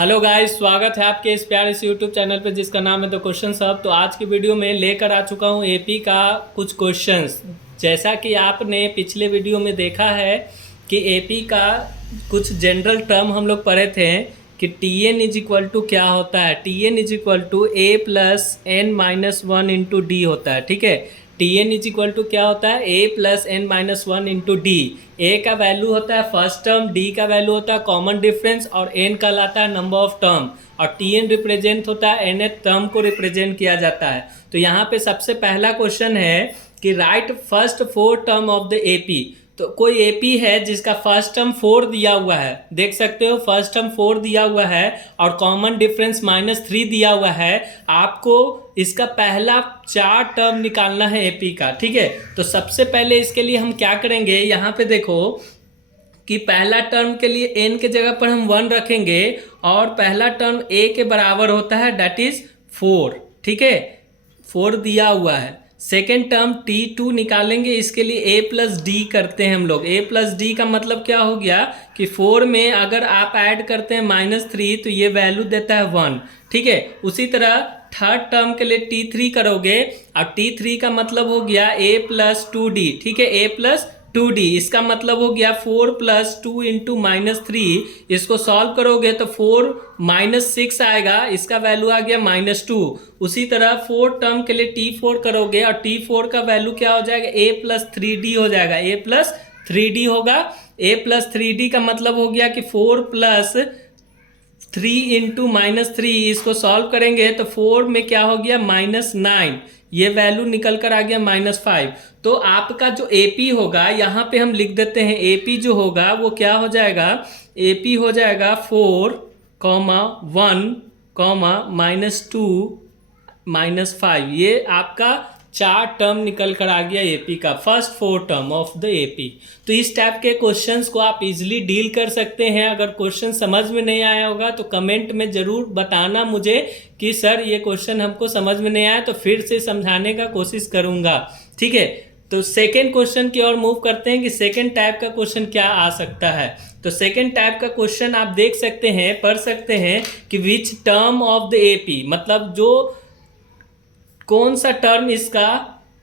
Hello guys, स्वागत है आपके इस प्यारे से यूट्यूब चैनल पे जिसका नाम है द क्वेश्चन हब। तो आज की वीडियो में लेकर आ चुका हूँ एपी का कुछ क्वेश्चंस। जैसा कि आपने पिछले वीडियो में देखा है कि एपी का कुछ जनरल टर्म हम लोग पढ़े थे कि T N is equal to क्या होता है। T N is equal to A plus N minus one into D होता है। ठीक है, T N is equal to क्या होता है, A plus N minus one into D. A का वैल्यू होता है फर्स्ट टर्म, डी का वैल्यू होता है कॉमन डिफरेंस और एन कहलाता है नंबर ऑफ टर्म और टी एन रिप्रेजेंट होता है एन टर्म को रिप्रेजेंट किया जाता है। तो यहाँ पे सबसे पहला क्वेश्चन है कि right first four term of the AP. तो कोई एपी है जिसका फर्स्ट टर्म 4 दिया हुआ है, देख सकते हो फर्स्ट टर्म 4 दिया हुआ है और कॉमन डिफरेंस -3 दिया हुआ है। आपको इसका पहला 4 टर्म निकालना है एपी का। ठीक है, तो सबसे पहले इसके लिए हम क्या करेंगे, यहाँ पे देखो कि पहला टर्म के लिए n के जगह पर हम 1 रखेंगे और पहला टर्म a के बराबर होता है, दैट इज 4। ठीक है, 4 दिया हुआ है। सेकेंड टर्म t2 निकालेंगे, इसके लिए a प्लस डी करते हैं हम लोग। a प्लस डी का मतलब क्या हो गया कि 4 में अगर आप ऐड करते हैं -3 तो ये वैल्यू देता है 1। ठीक है, उसी तरह थर्ड टर्म के लिए t3 करोगे और t3 का मतलब हो गया a प्लस 2d। ठीक है, a प्लस 2d, इसका मतलब हो गया 4 प्लस 2 इंटू -3। इसको सॉल्व करोगे तो 4 -6 आएगा, इसका वैल्यू आ गया -2। उसी तरह फोर्थ टर्म के लिए t4 करोगे और t4 का वैल्यू क्या हो जाएगा, a प्लस 3d हो जाएगा। a प्लस 3d होगा, a प्लस 3d का मतलब हो गया कि 4 प्लस 3 इंटू -3। इसको सॉल्व करेंगे तो 4 में क्या हो गया -9, ये वैल्यू निकल कर आ गया -5। तो आपका जो एपी होगा यहाँ पे हम लिख देते हैं, एपी जो होगा वो क्या हो जाएगा, एपी हो जाएगा 4, 1, -2, -5। ये आपका 4 टर्म निकल कर आ गया एपी का, first 4 term of the AP. तो इस टाइप के क्वेश्चंस को आप इजीली डील कर सकते हैं। अगर क्वेश्चन समझ में नहीं आया होगा तो कमेंट में ज़रूर बताना मुझे कि सर ये क्वेश्चन हमको समझ में नहीं आया, तो फिर से समझाने का कोशिश करूँगा। ठीक है, तो सेकेंड क्वेश्चन की ओर मूव करते हैं कि सेकेंड टाइप का क्वेश्चन क्या आ सकता है। तो सेकेंड टाइप का क्वेश्चन आप देख सकते हैं, पढ़ सकते हैं कि विच टर्म ऑफ द एपी, मतलब जो कौन सा टर्म इसका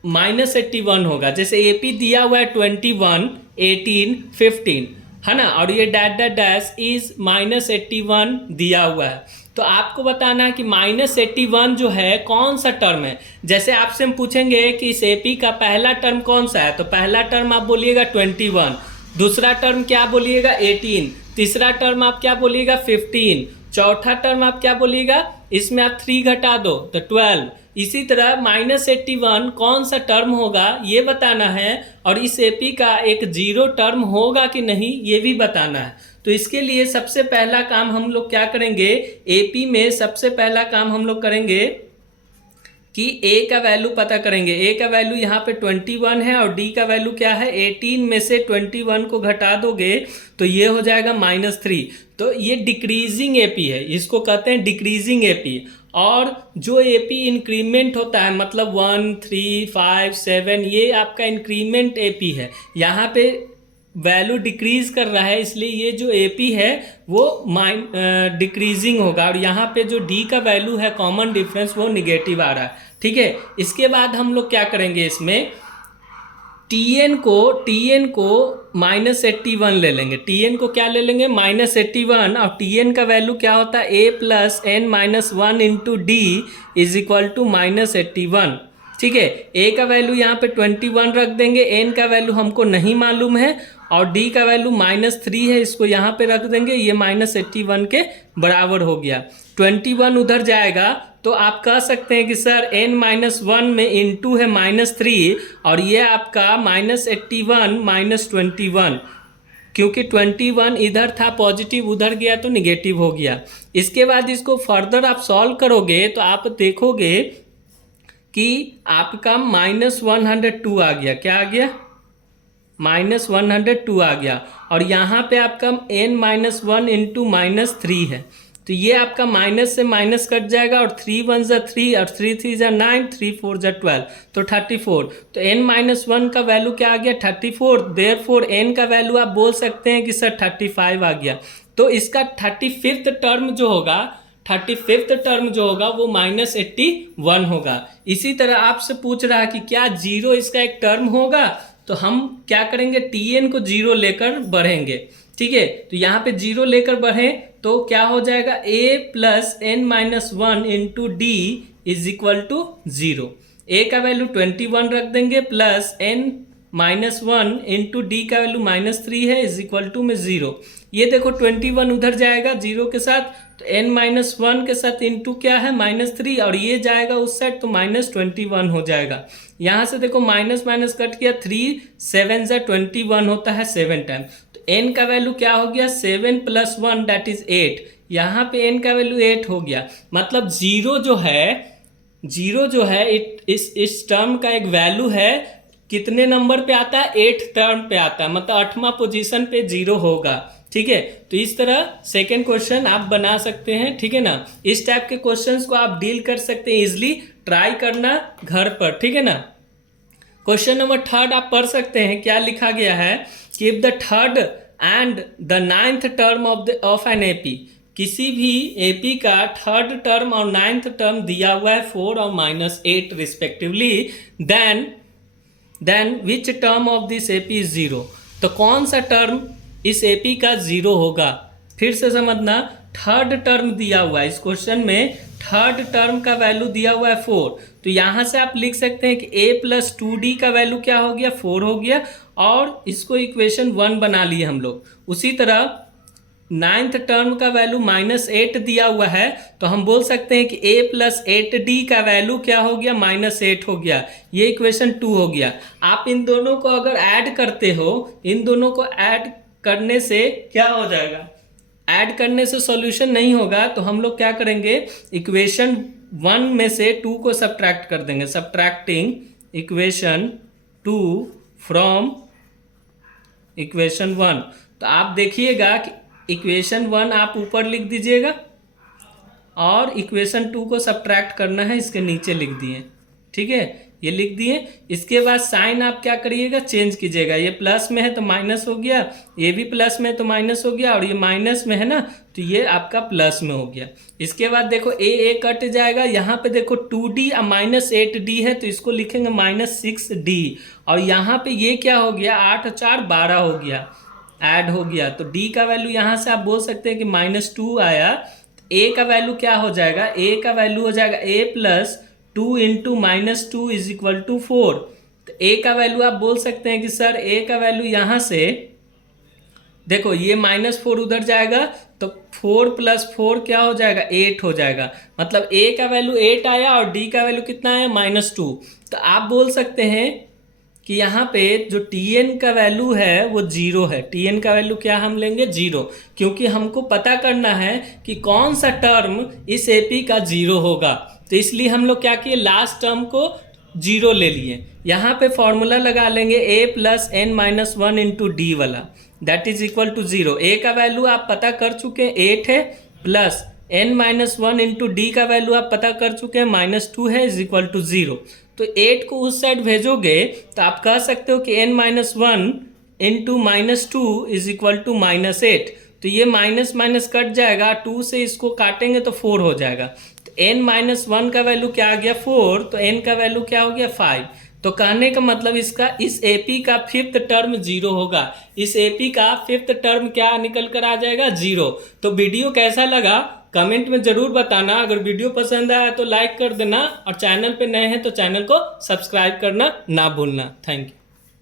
-81 होगा। जैसे एपी दिया हुआ है 21, 18, 15 है ना, और ये डैश डैश डैश इज -81 दिया हुआ है। तो आपको बताना है कि -81 जो है कौन सा टर्म है। जैसे आपसे हम पूछेंगे कि इस एपी का पहला टर्म कौन सा है, तो पहला टर्म आप बोलिएगा 21, दूसरा टर्म क्या बोलिएगा 18, तीसरा टर्म आप क्या बोलिएगा 15, चौथा टर्म आप क्या बोलिएगा, इसमें आप 3 घटा दो तो 12। इसी तरह -81 कौन सा टर्म होगा ये बताना है, और इस एपी का एक 0 टर्म होगा कि नहीं ये भी बताना है। तो इसके लिए सबसे पहला काम हम लोग क्या करेंगे, एपी में सबसे पहला काम हम लोग करेंगे कि a का वैल्यू पता करेंगे। a का वैल्यू यहाँ पे 21 है और d का वैल्यू क्या है, 18 में से 21 को घटा दोगे तो ये हो जाएगा -3। तो ये डिक्रीजिंग एपी है, इसको कहते हैं डिक्रीजिंग एपी। और जो एपी इंक्रीमेंट होता है, मतलब 1, 3, 5, 7, ये आपका इंक्रीमेंट एपी है। यहाँ पे वैल्यू डिक्रीज कर रहा है, इसलिए ये जो एपी है वो डिक्रीजिंग होगा। और यहाँ पे जो डी का वैल्यू है कॉमन डिफरेंस वो निगेटिव आ रहा है। ठीक है, इसके बाद हम लोग क्या करेंगे, इसमें टीएन को -81 ले लेंगे। टीएन को क्या ले लेंगे, -81, और टीएन का वैल्यू क्या होता है, a plus n minus 1 into d is equal to -81। ठीक है, a का वैल्यू यहाँ पे 21 रख देंगे, n का वैल्यू हमको नहीं मालूम है और d का वैल्यू -3 है, इसको यहाँ पे रख देंगे, ये -81 के बराबर हो गया। 21 उधर जाएगा तो आप कह सकते हैं कि सर n-1 में इंटू है -3 और ये आपका -81 -21, क्योंकि 21 इधर था पॉजिटिव, उधर गया तो निगेटिव हो गया। इसके बाद इसको फर्दर आप सॉल्व करोगे तो आप देखोगे कि आपका -102 आ गया। क्या आ गया, -102 आ गया। और यहाँ पे आपका n-1 इंटू -3 है, तो ये आपका माइनस से माइनस कट जाएगा और 3 1 जा 3 और 3 3 जा 9, 3 4 जा 12, तो 34। तो n-1 का वैल्यू क्या आ गया, 34। देयरफॉर n का वैल्यू आप बोल सकते हैं कि सर 35 आ गया। तो इसका 35th टर्म जो होगा, 35th टर्म जो होगा वो -81 होगा। इसी तरह आपसे पूछ रहा है कि क्या 0 इसका एक टर्म होगा, तो हम क्या करेंगे, tn को 0 लेकर बढ़ेंगे। ठीक है, तो यहाँ पे 0 लेकर बढ़ें तो क्या हो जाएगा, a plus n minus 1 into d is equal to 0। a का वैल्यू 21 रख देंगे plus n minus 1 into D का वैल्यू -3 है इज इक्वल टू में 0। ये देखो 21 उधर जाएगा 0 के साथ, तो n माइनस 1 के साथ इंटू क्या है -3, और ये जाएगा उस साइड तो -21 हो जाएगा। यहाँ से देखो माइनस माइनस कट किया, 3 7 जा 21 होता है 7 टाइम, तो n का वैल्यू क्या हो गया 7 प्लस 1 दैट इज 8। यहाँ पे n का वैल्यू 8 हो गया। मतलब 0 जो है इस टर्म का एक वैल्यू है, कितने नंबर पे आता है, 8th टर्म पे आता है, मतलब 8वां पोजीशन पे 0 होगा। ठीक है, तो इस तरह सेकेंड क्वेश्चन आप बना सकते हैं। ठीक है ना, इस टाइप के क्वेश्चंस को आप डील कर सकते हैं, इजिली ट्राई करना घर पर। ठीक है ना, क्वेश्चन नंबर 3 आप पढ़ सकते हैं, क्या लिखा गया है कि if the third and the 9th term of an AP, किसी भी एपी का 3rd टर्म और 9th टर्म दिया हुआ है 4 और -8 respectively, then which term of this AP is 0। तो कौन सा टर्म इस एपी का 0 होगा। फिर से समझना, 3rd टर्म दिया हुआ है, इस क्वेश्चन में 3rd टर्म का वैल्यू दिया हुआ है 4, तो यहाँ से आप लिख सकते हैं कि a प्लस 2d का वैल्यू क्या हो गया, 4 हो गया, और इसको इक्वेशन 1 बना लिए हम लोग। उसी तरह 9th टर्म का वैल्यू -8 दिया हुआ है, तो हम बोल सकते हैं कि a प्लस 8d का वैल्यू क्या हो गया, -8 हो गया। ये इक्वेशन 2 हो गया। आप इन दोनों को अगर ऐड करते हो, इन दोनों को ऐड करने से क्या हो जाएगा, ऐड करने से सॉल्यूशन नहीं होगा, तो हम लोग क्या करेंगे, इक्वेशन 1 में से 2 को सब्ट्रैक्ट कर देंगे। सब्ट्रैक्टिंग इक्वेशन 2 फ्रॉम इक्वेशन 1, तो आप देखिएगा कि इक्वेशन 1 आप ऊपर लिख दीजिएगा और इक्वेशन 2 को सब्ट्रैक्ट करना है, इसके नीचे लिख दिए। ठीक है, ये लिख दिए। इसके बाद साइन आप क्या करिएगा, चेंज कीजिएगा। ये प्लस में है तो माइनस हो गया, ये भी प्लस में है तो माइनस हो गया, और ये माइनस में है ना, तो ये आपका प्लस में हो गया। इसके बाद देखो ए कट जाएगा, यहाँ पे देखो 2d और -8d है, तो इसको लिखेंगे -6d, और यहाँ पे ये क्या हो गया, 8 और 4 12 हो गया, ऐड हो गया, तो d का वैल्यू यहाँ से आप बोल सकते हैं कि -2 आया। a का वैल्यू क्या हो जाएगा, a का वैल्यू हो जाएगा a plus 2 into -2 is equal to 4। तो a का वैल्यू आप बोल सकते हैं कि सर a का वैल्यू यहाँ से देखो, ये -4 उधर जाएगा, तो 4 प्लस 4 क्या हो जाएगा, 8 हो जाएगा। मतलब a का वैल्यू 8 आया और d का वैल्यू कितना आया, -2। तो आप बोल सकते हैं कि यहाँ पे जो tn का वैल्यू है वो 0 है। tn का वैल्यू क्या हम लेंगे, 0, क्योंकि हमको पता करना है कि कौन सा टर्म इस एपी का 0 होगा। तो इसलिए हम लोग क्या किए, लास्ट टर्म को 0 ले लिए। यहाँ पे फॉर्मूला लगा लेंगे a plus n minus 1 into D वाला, that is equal to 0। a का वैल्यू आप पता कर चुके हैं 8 है, plus n minus 1 into D का वैल्यू आप पता कर चुके हैं -2 है, इज इक्वल टू 0। तो 8 को उस साइड भेजोगे तो आप कह सकते हो कि n minus 1 into -2 is equal to -8। तो ये माइनस माइनस कट जाएगा, 2 से इसको काटेंगे तो 4 हो जाएगा। तो n माइनस 1 का वैल्यू क्या आ गया, 4, तो n का वैल्यू क्या हो गया, 5। तो कहने का मतलब इसका, इस एपी का 5th टर्म 0 होगा। इस एपी का 5th टर्म क्या निकल कर आ जाएगा, 0। तो वीडियो कैसा लगा कमेंट में ज़रूर बताना। अगर वीडियो पसंद आया तो लाइक कर देना, और चैनल पे नए हैं तो चैनल को सब्सक्राइब करना ना भूलना। Thank you.